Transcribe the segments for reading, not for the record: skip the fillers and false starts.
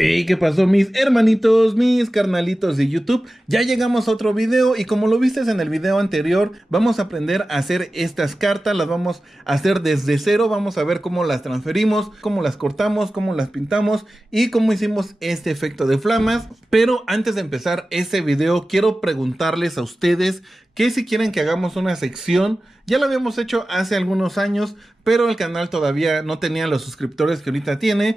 Hey, ¿qué pasó mis hermanitos, mis carnalitos de YouTube? Ya llegamos a otro video y como lo viste en el video anterior, vamos a aprender a hacer estas cartas, las vamos a hacer desde cero, vamos a ver cómo las transferimos, cómo las cortamos, cómo las pintamos y cómo hicimos este efecto de flamas. Pero antes de empezar este video, quiero preguntarles a ustedes que si quieren que hagamos una sección. Ya lo habíamos hecho hace algunos años, pero el canal todavía no tenía los suscriptores que ahorita tiene.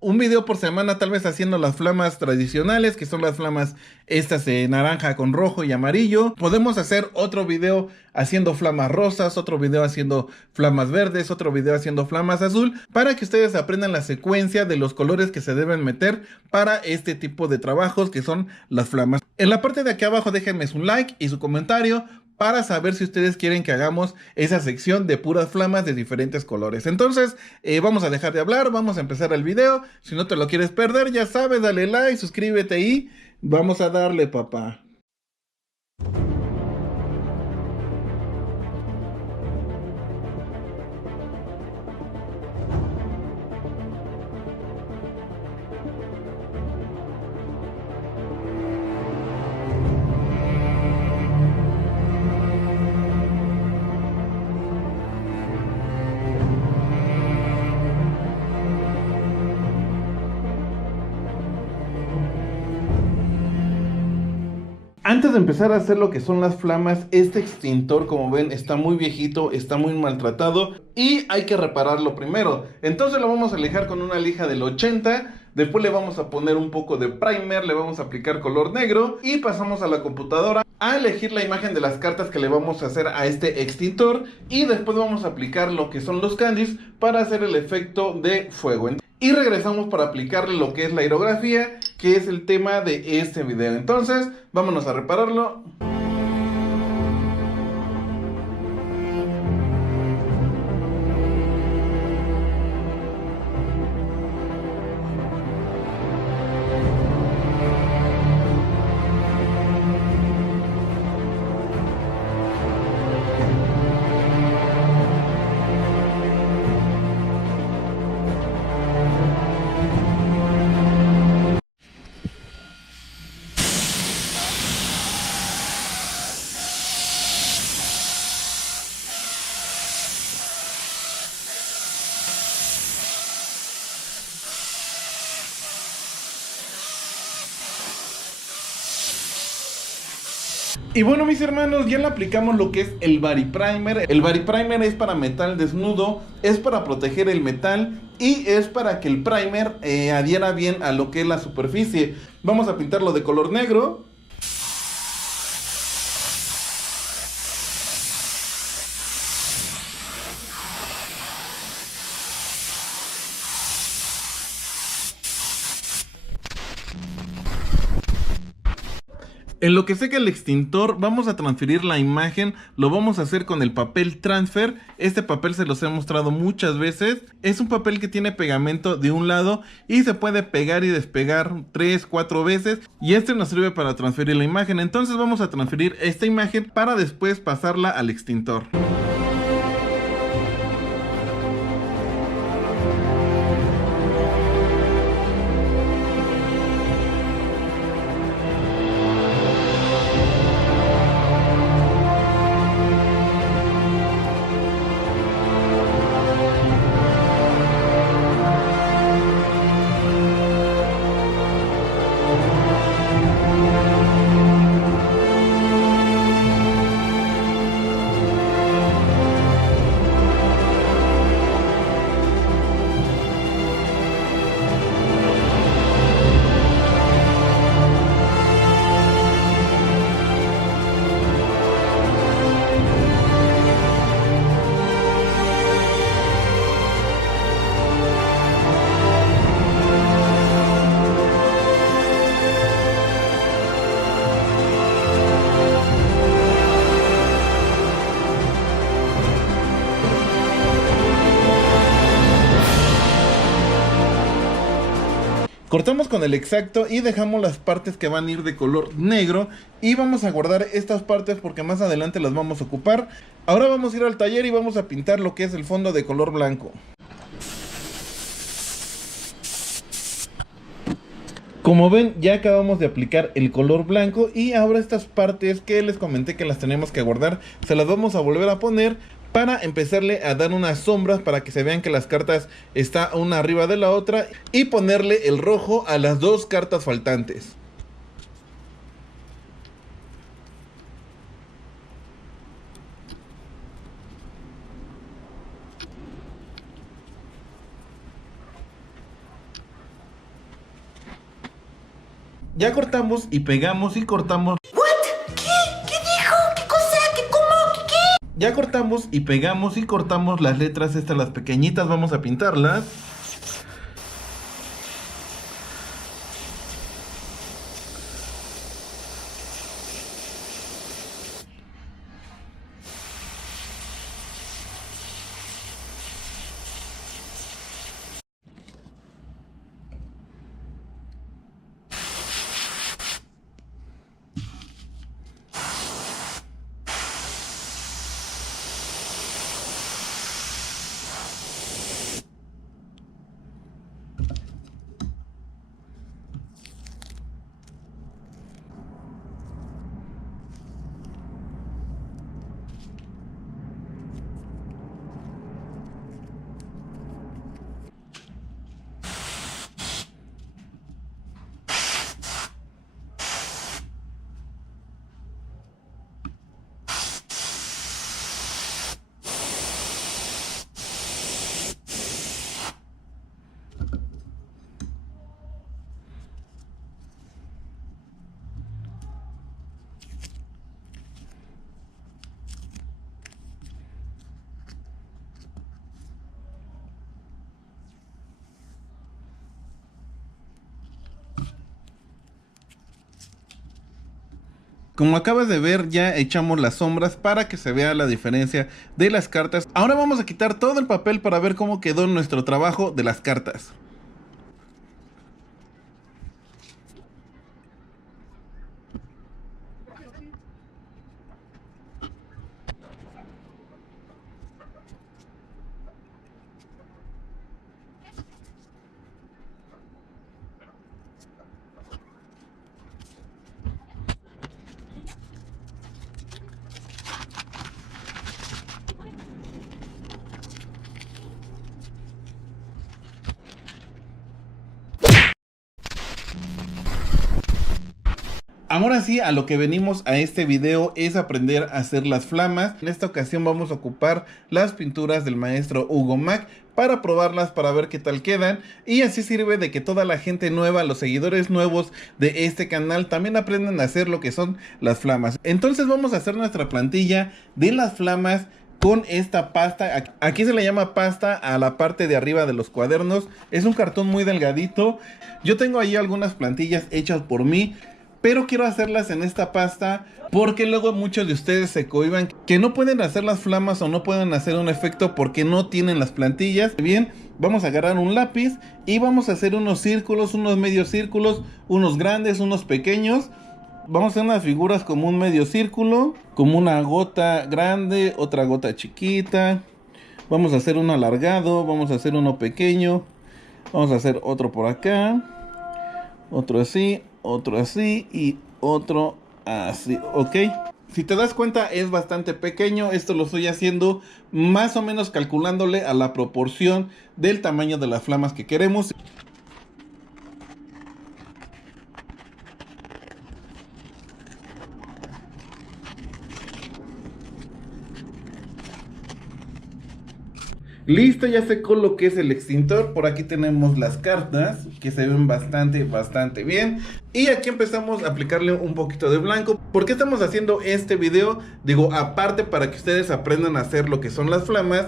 Un video por semana, tal vez haciendo las flamas tradicionales, que son las flamas estas de naranja con rojo y amarillo. Podemos hacer otro video haciendo flamas rosas, otro video haciendo flamas verdes, otro video haciendo flamas azul, para que ustedes aprendan la secuencia de los colores que se deben meter para este tipo de trabajos que son las flamas. En la parte de aquí abajo déjenme su like y su comentario para saber si ustedes quieren que hagamos esa sección de puras flamas de diferentes colores. Entonces, vamos a dejar de hablar, vamos a empezar el video. Si no te lo quieres perder, ya sabes, dale like, suscríbete y vamos a darle, papá. Antes de empezar a hacer lo que son las flamas, este extintor, como ven, está muy viejito, está muy maltratado y hay que repararlo primero. Entonces lo vamos a lijar con una lija del 80, después le vamos a poner un poco de primer, le vamos a aplicar color negro y pasamos a la computadora a elegir la imagen de las cartas que le vamos a hacer a este extintor y después vamos a aplicar lo que son los candies para hacer el efecto de fuego. Y regresamos para aplicarle lo que es la aerografía, que es el tema de este video. Entonces, vámonos a repararlo. Y bueno, mis hermanos, ya le aplicamos lo que es el Body Primer. El Body Primer es para metal desnudo, es para proteger el metal y es para que el primer adhiera bien a lo que es la superficie. Vamos a pintarlo de color negro. En lo que seca el extintor, vamos a transferir la imagen, lo vamos a hacer con el papel transfer. Este papel se los he mostrado muchas veces. Es un papel que tiene pegamento de un lado y se puede pegar y despegar 3, 4 veces. Y este nos sirve para transferir la imagen. Entonces vamos a transferir esta imagen para después pasarla al extintor. Cortamos con el exacto y dejamos las partes que van a ir de color negro. Y vamos a guardar estas partes porque más adelante las vamos a ocupar. Ahora vamos a ir al taller y vamos a pintar lo que es el fondo de color blanco. Como ven, ya acabamos de aplicar el color blanco y ahora estas partes que les comenté que las tenemos que guardar, se las vamos a volver a poner para empezarle a dar unas sombras para que se vean que las cartas están una arriba de la otra y ponerle el rojo a las dos cartas faltantes. Ya cortamos y pegamos y cortamos. ¿What? ¿Qué dijo? ¿Qué cosa? ¿Qué cómo? ¿Qué? Ya cortamos y pegamos y cortamos las letras estas, las pequeñitas, vamos a pintarlas. Como acabas de ver, ya echamos las sombras para que se vea la diferencia de las cartas. Ahora vamos a quitar todo el papel para ver cómo quedó nuestro trabajo de las cartas. Ahora sí, a lo que venimos a este video es aprender a hacer las flamas. En esta ocasión vamos a ocupar las pinturas del maestro Hugo Mack para probarlas, para ver qué tal quedan. Y así sirve de que toda la gente nueva, los seguidores nuevos de este canal también aprendan a hacer lo que son las flamas. Entonces vamos a hacer nuestra plantilla de las flamas con esta pasta. Aquí se le llama pasta a la parte de arriba de los cuadernos. Es un cartón muy delgadito. Yo tengo ahí algunas plantillas hechas por mí, pero quiero hacerlas en esta pasta porque luego muchos de ustedes se cohíban que no pueden hacer las flamas o no pueden hacer un efecto porque no tienen las plantillas. Bien, vamos a agarrar un lápiz y vamos a hacer unos círculos, unos medios círculos, unos grandes, unos pequeños. Vamos a hacer unas figuras como un medio círculo, como una gota grande, otra gota chiquita. Vamos a hacer uno alargado, vamos a hacer uno pequeño. Vamos a hacer otro por acá, otro así y otro así, ¿ok? Si te das cuenta es bastante pequeño. Esto lo estoy haciendo más o menos calculándole a la proporción del tamaño de las flamas que queremos. Listo, ya secó lo que es el extintor. Por aquí tenemos las cartas que se ven bastante bien. Y aquí empezamos a aplicarle un poquito de blanco. ¿Por qué estamos haciendo este video? Digo, aparte para que ustedes aprendan a hacer lo que son las flamas,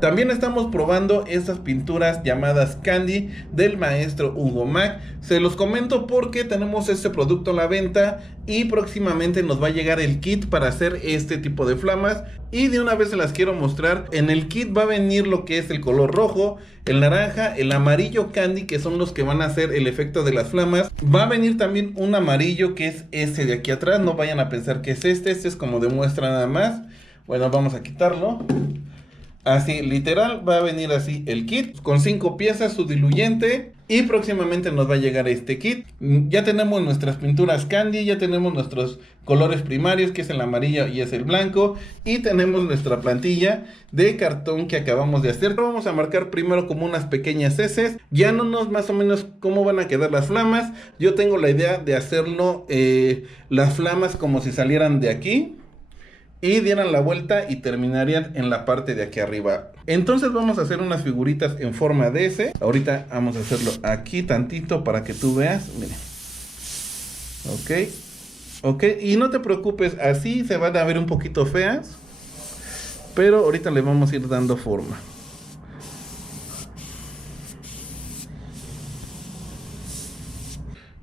también estamos probando estas pinturas llamadas Candy del maestro Hugo Mack. Se los comento porque tenemos este producto a la venta y próximamente nos va a llegar el kit para hacer este tipo de flamas. Y de una vez se las quiero mostrar. En el kit va a venir lo que es el color rojo, el naranja, el amarillo Candy, que son los que van a hacer el efecto de las flamas. Va a venir también un amarillo que es este de aquí atrás. No vayan a pensar que es este es como de muestra nada más. Bueno, vamos a quitarlo. Así, literal, va a venir así el kit con 5 piezas, su diluyente Y próximamente nos va a llegar este kit. Ya tenemos nuestras pinturas candy, ya tenemos nuestros colores primarios, que es el amarillo y es el blanco. Y tenemos nuestra plantilla de cartón que acabamos de hacer. Vamos a marcar primero como unas pequeñas heces, guiándonos más o menos cómo van a quedar las flamas. Yo tengo la idea de hacerlo, las flamas como si salieran de aquí y dieran la vuelta y terminarían en la parte de aquí arriba. Entonces vamos a hacer unas figuritas en forma de S. Ahorita vamos a hacerlo aquí tantito para que tú veas. Miren. Ok, y no te preocupes, así se van a ver un poquito feas, pero ahorita le vamos a ir dando forma.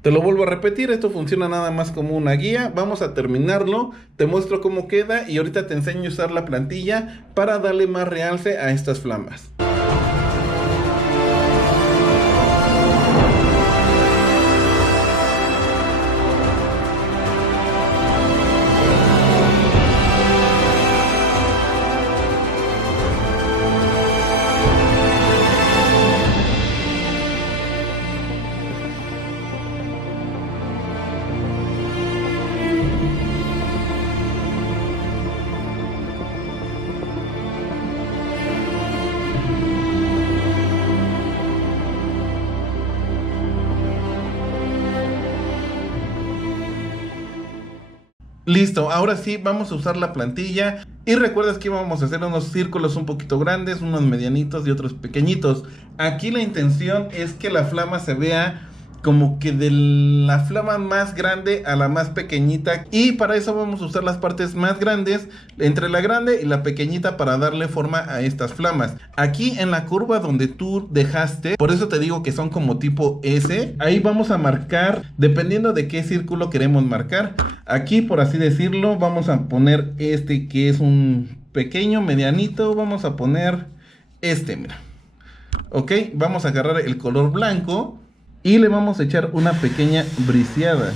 Te lo vuelvo a repetir, esto funciona nada más como una guía. Vamos a terminarlo, te muestro cómo queda y ahorita te enseño a usar la plantilla para darle más realce a estas flamas. Listo, ahora sí vamos a usar la plantilla y recuerdas que íbamos a hacer unos círculos un poquito grandes, unos medianitos y otros pequeñitos. Aquí la intención es que la flama se vea como que de la flama más grande a la más pequeñita, y para eso vamos a usar las partes más grandes entre la grande y la pequeñita para darle forma a estas flamas. Aquí en la curva donde tú dejaste, por eso te digo que son como tipo S, ahí vamos a marcar dependiendo de qué círculo queremos marcar. Aquí, por así decirlo, vamos a poner este que es un pequeño medianito, vamos a poner este, mira. Ok, vamos a agarrar el color blanco y le vamos a echar una pequeña briseada.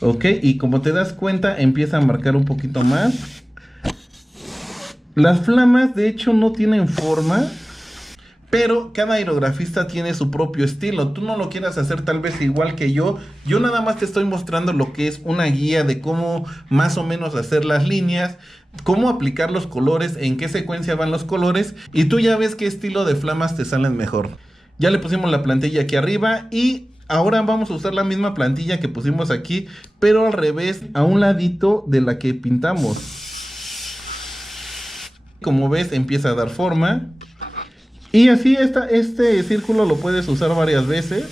Ok, y como te das cuenta, empieza a marcar un poquito más. Las flamas de hecho no tienen forma, pero cada aerografista tiene su propio estilo. Tú no lo quieras hacer tal vez igual que yo. Yo nada más te estoy mostrando lo que es una guía de cómo más o menos hacer las líneas, cómo aplicar los colores, en qué secuencia van los colores, y tú ya ves qué estilo de flamas te salen mejor. Ya le pusimos la plantilla aquí arriba y ahora vamos a usar la misma plantilla que pusimos aquí, pero al revés, a un ladito de la que pintamos. Como ves, empieza a dar forma. Y así este círculo lo puedes usar varias veces.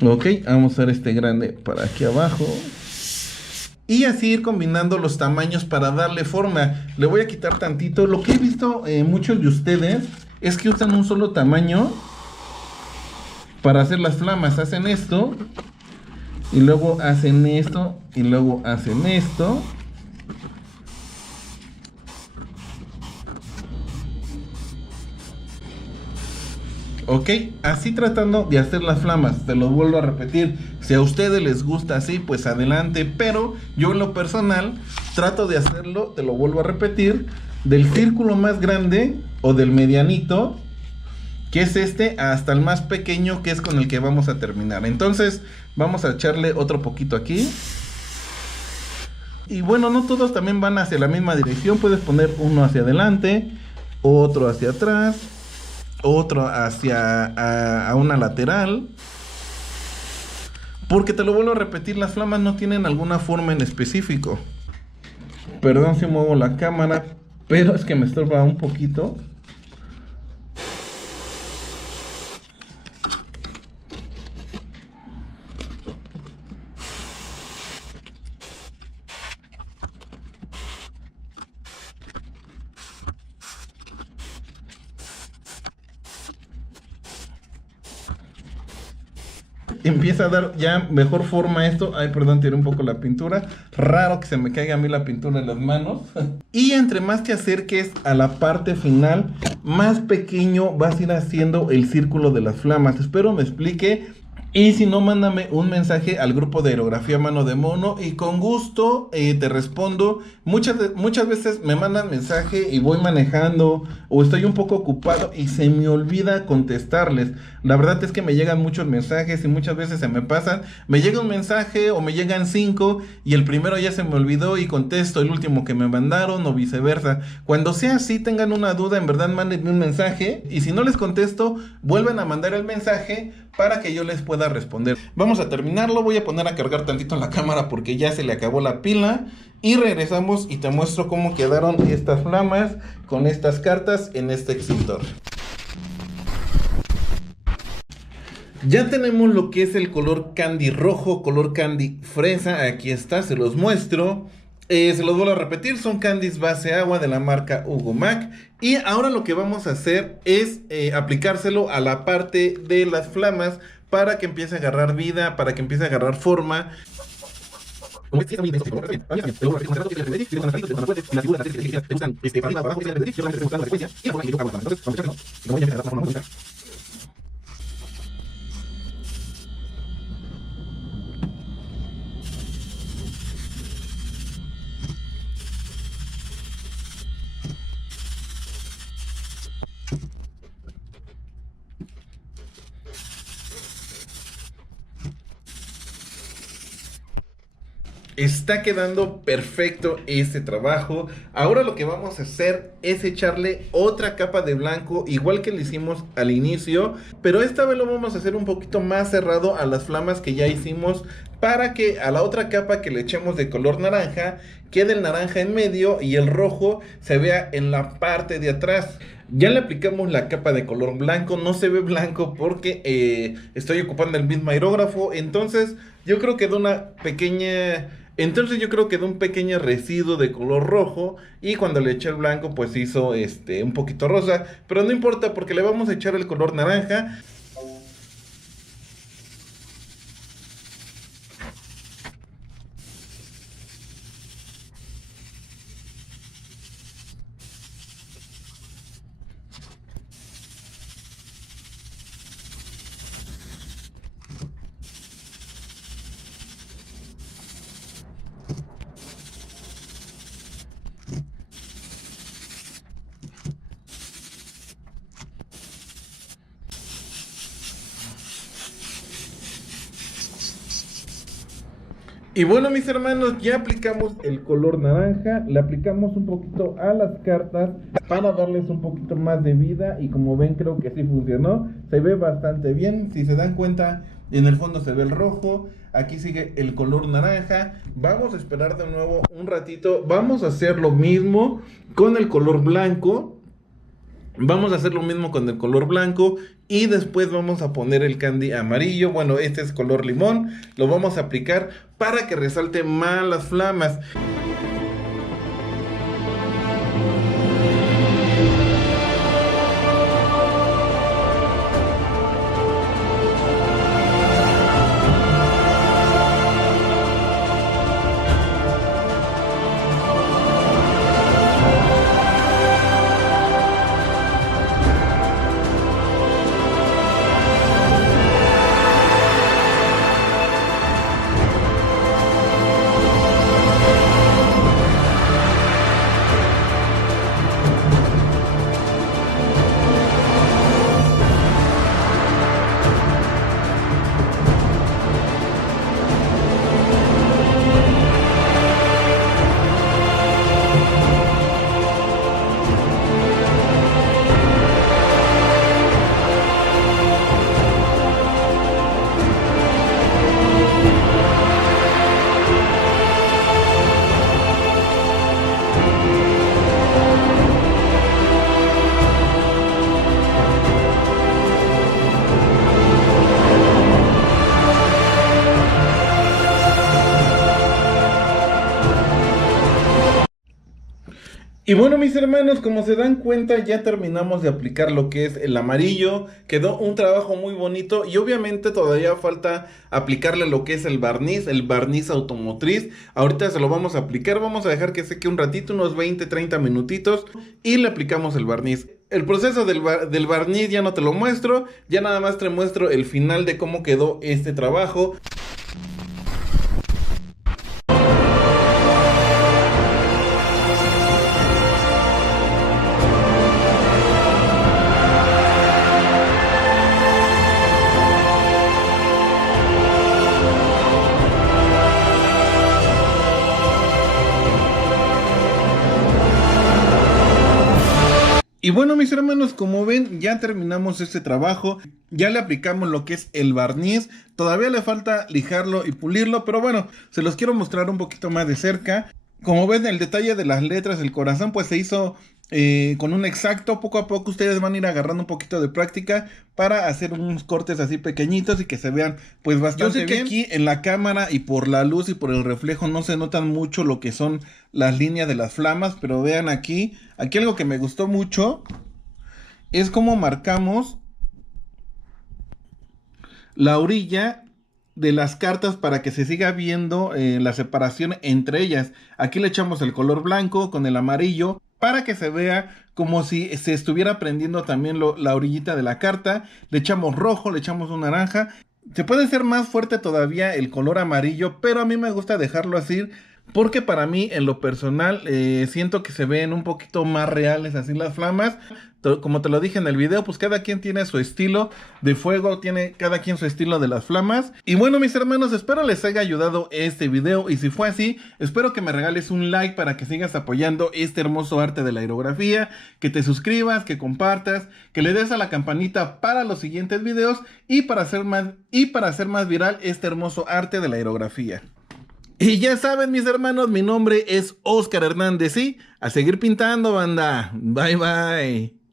Ok, vamos a usar este grande para aquí abajo. Y así ir combinando los tamaños para darle forma. Le voy a quitar tantito. Lo que he visto muchos de ustedes es que usan un solo tamaño para hacer las flamas. Hacen esto y luego hacen esto y luego hacen esto. Ok, así tratando de hacer las flamas. Te lo vuelvo a repetir. Si a ustedes les gusta así, pues adelante. Pero yo en lo personal trato de hacerlo, te lo vuelvo a repetir, del círculo más grande o del medianito, que es este, hasta el más pequeño, que es con el que vamos a terminar. Entonces vamos a echarle otro poquito aquí. Y bueno, no todos también van hacia la misma dirección. Puedes poner uno hacia adelante, otro hacia atrás, otro hacia a una lateral. Porque te lo vuelvo a repetir, las flamas no tienen alguna forma en específico. Perdón si muevo la cámara, pero es que me estorba un poquito. Empieza a dar ya mejor forma a esto. Ay, perdón, tiré un poco la pintura. Raro que se me caiga a mí la pintura en las manos. Y entre más te acerques a la parte final, más pequeño vas a ir haciendo el círculo de las flamas. Espero me explique. Y si no, mándame un mensaje al grupo de aerografía mano de mono y con gusto te respondo. Muchas veces me mandan mensaje y voy manejando o estoy un poco ocupado y se me olvida contestarles. La verdad es que me llegan muchos mensajes y muchas veces se me pasan. Me llega un mensaje o me llegan 5 y el primero ya se me olvidó y contesto el último que me mandaron o viceversa. Cuando sea así, tengan una duda, en verdad mándenme un mensaje y si no les contesto, vuelven a mandar el mensaje para que yo les pueda responder. Vamos a terminarlo, voy a poner a cargar tantito la cámara porque ya se le acabó la pila y regresamos y te muestro cómo quedaron estas flamas con estas cartas en este extintor. Ya tenemos lo que es el color candy rojo, color candy fresa, aquí está, se los muestro. Se los vuelvo a repetir, son candies base agua de la marca Hugo Mac. Y ahora lo que vamos a hacer es aplicárselo a la parte de las flamas para que empiece a agarrar vida, para que empiece a agarrar forma. Está quedando perfecto este trabajo. Ahora lo que vamos a hacer es echarle otra capa de blanco, igual que lo hicimos al inicio, pero esta vez lo vamos a hacer un poquito más cerrado a las flamas que ya hicimos, para que a la otra capa que le echemos de color naranja, quede el naranja en medio y el rojo se vea en la parte de atrás. Ya le aplicamos la capa de color blanco, no se ve blanco porque estoy ocupando el mismo aerógrafo, entonces yo creo que de una pequeña... Entonces yo creo que de un pequeño residuo de color rojo, y cuando le eché el blanco pues hizo un poquito rosa, pero no importa porque le vamos a echar el color naranja. Y bueno, mis hermanos, ya aplicamos el color naranja, le aplicamos un poquito a las cartas para darles un poquito más de vida, y como ven creo que sí funcionó, se ve bastante bien. Si se dan cuenta, en el fondo se ve el rojo, aquí sigue el color naranja. Vamos a esperar de nuevo un ratito, vamos a hacer lo mismo con el color blanco. Vamos a hacer lo mismo con el color blanco y después vamos a poner el candy amarillo. Bueno, este es color limón. Lo vamos a aplicar para que resalte más las flamas. Y bueno, mis hermanos, como se dan cuenta, ya terminamos de aplicar lo que es el amarillo. Quedó un trabajo muy bonito y obviamente todavía falta aplicarle lo que es el barniz automotriz. Ahorita se lo vamos a aplicar, vamos a dejar que seque un ratito, unos 20-30 minutitos, y le aplicamos el barniz. El proceso del barniz ya no te lo muestro, ya nada más te muestro el final de cómo quedó este trabajo. Y bueno, mis hermanos, como ven, ya terminamos este trabajo, ya le aplicamos lo que es el barniz, todavía le falta lijarlo y pulirlo, pero bueno, se los quiero mostrar un poquito más de cerca. Como ven, el detalle de las letras, el corazón, pues se hizo con un exacto. Poco a poco ustedes van a ir agarrando un poquito de práctica para hacer unos cortes así pequeñitos y que se vean pues bastante bien. Yo sé que aquí en la cámara y por la luz y por el reflejo no se notan mucho lo que son las líneas de las flamas, pero vean aquí algo que me gustó mucho es cómo marcamos la orilla de las cartas para que se siga viendo la separación entre ellas. Aquí le echamos el color blanco con el amarillo para que se vea como si se estuviera prendiendo también la orillita de la carta. Le echamos rojo, le echamos un naranja. Se puede hacer más fuerte todavía el color amarillo, pero a mí me gusta dejarlo así porque para mí en lo personal siento que se ven un poquito más reales así las flamas. Como te lo dije en el video, pues cada quien tiene su estilo de fuego, tiene cada quien su estilo de las flamas. Y bueno, mis hermanos, espero les haya ayudado este video, y si fue así, espero que me regales un like para que sigas apoyando este hermoso arte de la aerografía, que te suscribas, que compartas, que le des a la campanita para los siguientes videos y para hacer más viral este hermoso arte de la aerografía. Y ya saben, mis hermanos, mi nombre es Oscar Hernández y a seguir pintando, banda. Bye, bye.